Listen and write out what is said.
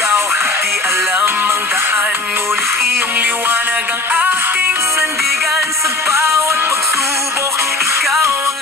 ikaw, di alam ang daan, ngunit iyong liwanag ang aking sandigan. Sa bawat pagsubok, ikaw ang